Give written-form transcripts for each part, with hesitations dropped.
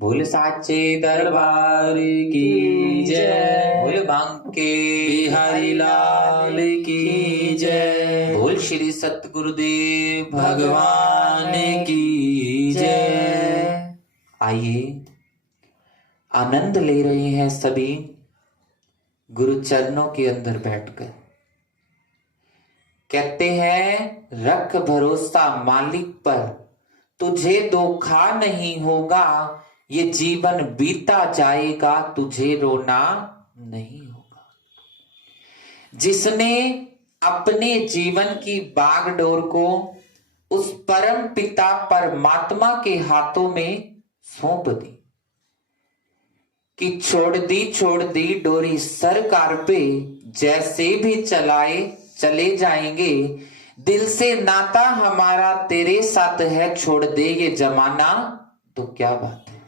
बोल साचे दरबार की जय, बोल बांके बिहारी लाल की जय, बोल श्री सतगुरुदेव भगवान की जय। आइए आनंद ले रहे हैं सभी गुरु चरणों के अंदर बैठकर। कहते हैं रख भरोसा मालिक पर, तुझे धोखा नहीं होगा, ये जीवन बीता जाएगा, तुझे रोना नहीं होगा। जिसने अपने जीवन की बागडोर को उस परम पिता परमात्मा के हाथों में सौंप दी कि छोड़ दी डोरी सरकार पे, जैसे भी चलाए चले जाएंगे, दिल से नाता हमारा तेरे साथ है, छोड़ दे ये जमाना तो क्या बात है।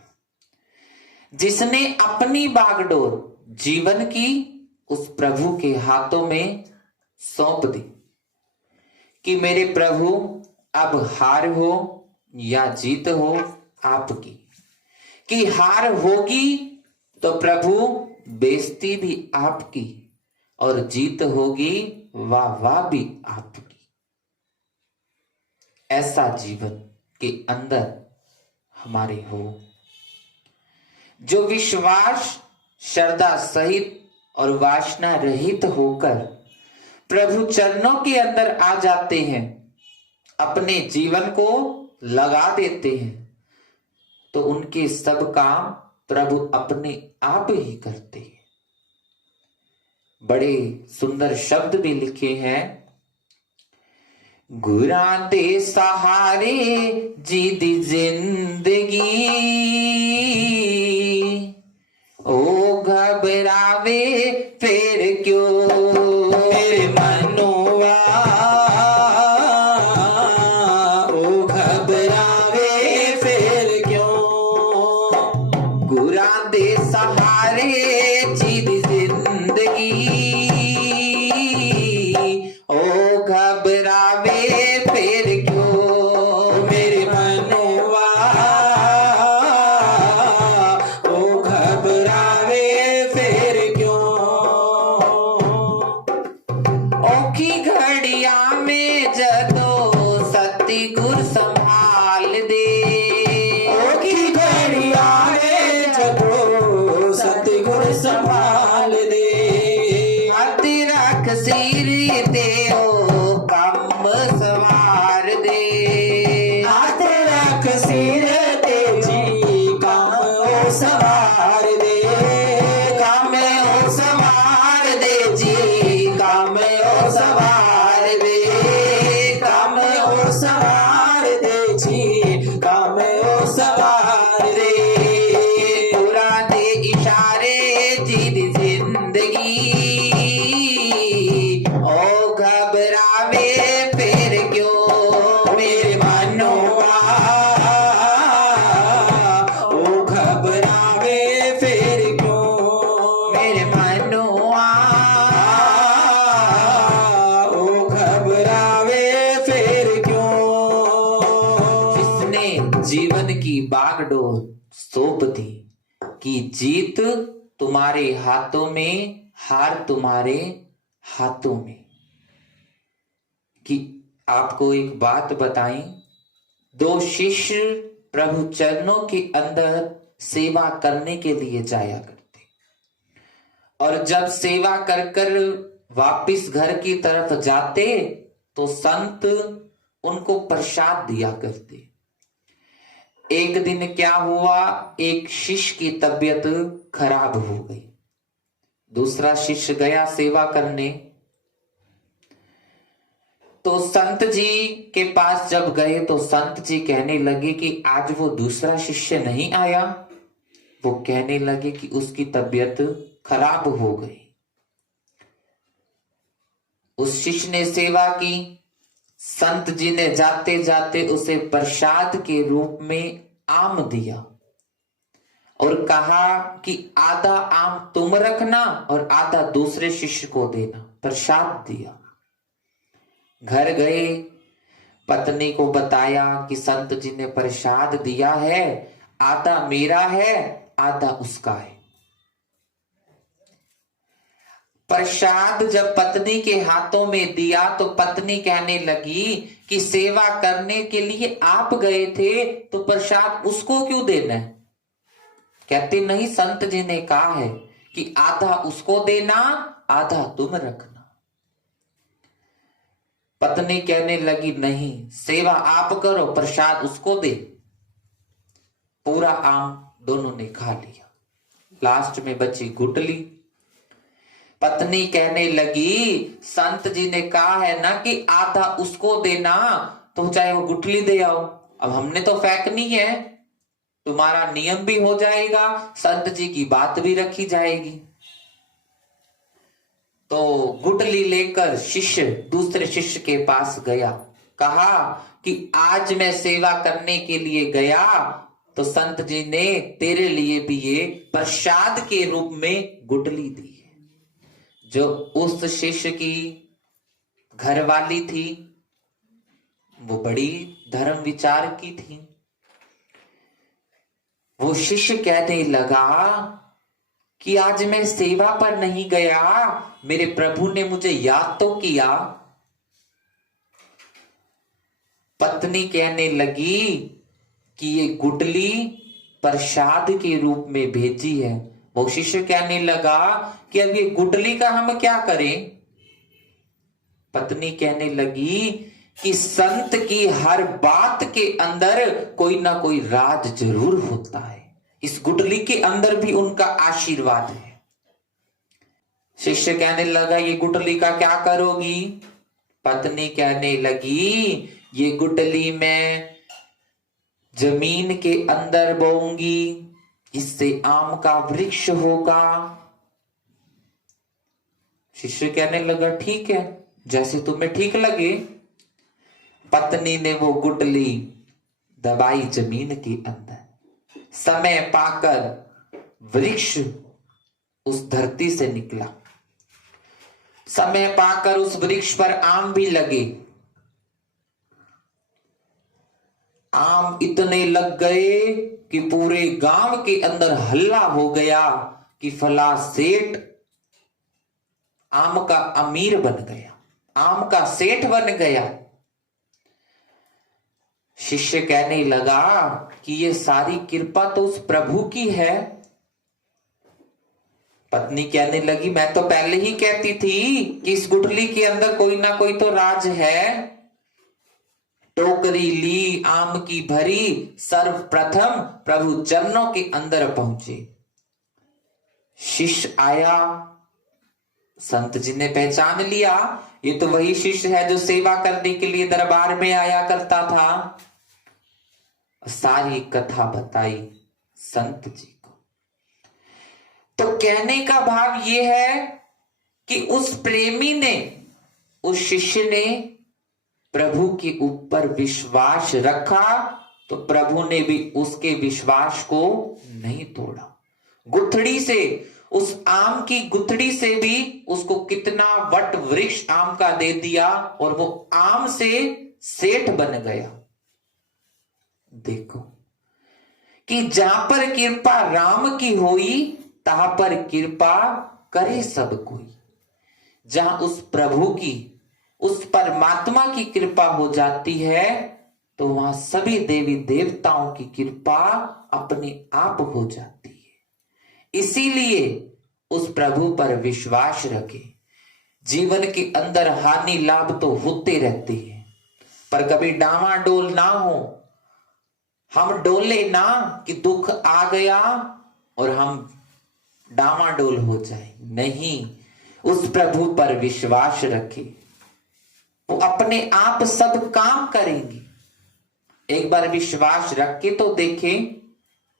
जिसने अपनी बागडोर जीवन की उस प्रभु के हाथों में सौंप दी कि मेरे प्रभु अब हार हो या जीत हो आपकी, कि हार होगी तो प्रभु बेइज्जती भी आपकी और जीत होगी वाह वाह भी आपकी। ऐसा जीवन के अंदर हमारे हो, जो विश्वास श्रद्धा सहित और वासना रहित होकर प्रभु चरणों के अंदर आ जाते हैं, अपने जीवन को लगा देते हैं, तो उनके सब काम प्रभु अपने आप ही करते हैं। बड़े सुंदर शब्द भी लिखे हैं, गुरां दे सहारे जी दी जिंदगी, ओ घबरावे फिर क्यों मेरे मनोवा, ओ घबरावे फिर क्यों। गुरां दे सहारे जी दी जिंदगी, ओ घबरावे फिर क्यों मेरे मनोवा, ओ घबरावे फिर क्यों। औखी घड़िया में जदों सतगुर संभाल दे, औखी घड़िया में जदों सतगुर संभाल दे, हाथ रख सिर ते ओ कम सवार दे, हाथ रख सिर ते जी कम ओ सवार दे, कम ओ सवार दे जी कम ओ सवार दे, कम ओ सवार दे जी कम ओ सवार दे। पूरा दे इशारे जी दी जिंदगी, ओ घबरावे फिर क्यों मेरे मनोवा, ओ घबरावे फिर क्यों मेरे मनोवा, ओ घबरावे फिर क्यों। जिसने जीवन की बागडोर सौंप दी कि जीत तुम्हारे हाथों में, हार तुम्हारे हाथों में। कि आपको एक बात बताएं, दो शिष्य प्रभु चरणों के अंदर सेवा करने के लिए जाया करते, और जब सेवा कर कर वापिस घर की तरफ जाते तो संत उनको प्रसाद दिया करते। एक दिन क्या हुआ, एक शिष्य की तबीयत खराब हो गई। दूसरा शिष्य गया सेवा करने, तो संत जी के पास जब गए तो संत जी कहने लगे कि आज वो दूसरा शिष्य नहीं आया। वो कहने लगे कि उसकी तबीयत खराब हो गई। उस शिष्य ने सेवा की, संत जी ने जाते जाते उसे प्रसाद के रूप में आम दिया और कहा कि आधा आम तुम रखना और आधा दूसरे शिष्य को देना। प्रसाद दिया। घर गए, पत्नी को बताया कि संत जी ने प्रसाद दिया है, आधा मेरा है आधा उसका है। प्रसाद जब पत्नी के हाथों में दिया तो पत्नी कहने लगी कि सेवा करने के लिए आप गए थे तो प्रसाद उसको क्यों देना है। कहते नहीं, संत जी ने कहा है कि आधा उसको देना आधा तुम रखना। पत्नी कहने लगी नहीं, सेवा आप करो प्रसाद उसको दे। पूरा आम दोनों ने खा लिया, लास्ट में बची गुटली। पत्नी कहने लगी संत जी ने कहा है ना कि आधा उसको देना, तो चाहे वो गुटली दे आओ, अब हमने तो फेंकनी है, तुम्हारा नियम भी हो जाएगा, संत जी की बात भी रखी जाएगी। तो गुटली लेकर शिष्य दूसरे शिष्य के पास गया, कहा कि आज मैं सेवा करने के लिए गया तो संत जी ने तेरे लिए भी ये प्रसाद के रूप में गुटली दी है। जो उस शिष्य की घरवाली थी वो बड़ी धर्म विचार की थी। वो शिष्य कहने लगा कि आज मैं सेवा पर नहीं गया, मेरे प्रभु ने मुझे याद तो किया। पत्नी कहने लगी कि ये गुटली प्रसाद के रूप में भेजी है। वो शिष्य कहने लगा कि अब ये गुटली का हम क्या करें। पत्नी कहने लगी कि संत की हर बात के अंदर कोई ना कोई राज जरूर होता है, इस गुटली के अंदर भी उनका आशीर्वाद है। शिष्य कहने लगा ये गुटली का क्या करोगी। पत्नी कहने लगी ये गुटली मैं जमीन के अंदर बोऊंगी, इससे आम का वृक्ष होगा। शिष्य कहने लगा ठीक है, जैसे तुम्हें ठीक लगे। पत्नी ने वो गुटली दबाई जमीन के अंदर, समय पाकर वृक्ष उस धरती से निकला। समय पाकर उस वृक्ष पर आम भी लगे। आम इतने लग गए कि पूरे गांव के अंदर हल्ला हो गया कि फला सेठ आम का अमीर बन गया, आम का सेठ बन गया। शिष्य कहने लगा कि ये सारी कृपा तो उस प्रभु की है। पत्नी कहने लगी मैं तो पहले ही कहती थी कि इस गुठली के अंदर कोई ना कोई तो राज है। टोकरी ली आम की भरी, सर्वप्रथम प्रभु चरणों के अंदर पहुंचे। शिष्य आया, संत जी ने पहचान लिया ये तो वही शिष्य है जो सेवा करने के लिए दरबार में आया करता था। सारी कथा बताई संत जी को। तो कहने का भाव ये है कि उस प्रेमी ने, उस शिष्य ने प्रभु के ऊपर विश्वास रखा तो प्रभु ने भी उसके विश्वास को नहीं तोड़ा। गुठड़ी से, उस आम की गुठड़ी से भी उसको कितना वट वृक्ष आम का दे दिया और वो आम से सेठ बन गया। देखो कि जहां पर कृपा राम की हुई तहां पर कृपा करे सब कोई। जहां उस प्रभु की, उस परमात्मा की कृपा हो जाती है तो वहां सभी देवी देवताओं की कृपा अपने आप हो जाती है। इसीलिए उस प्रभु पर विश्वास रखें। जीवन के अंदर हानि लाभ तो होते रहते हैं, पर कभी डामाडोल ना हो। हम डोले ना कि दुख आ गया और हम डामाडोल हो जाए, नहीं, उस प्रभु पर विश्वास रखें, वो अपने आप सब काम करेंगे। एक बार विश्वास रख के तो देखें।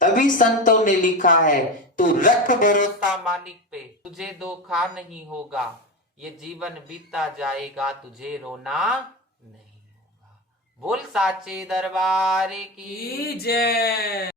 तभी संतों ने लिखा है तू रख भरोसा मालिक पे, तुझे धोखा नहीं होगा, ये जीवन बीता जाएगा, तुझे रोना नहीं होगा। बोल साचे दरबार की जय।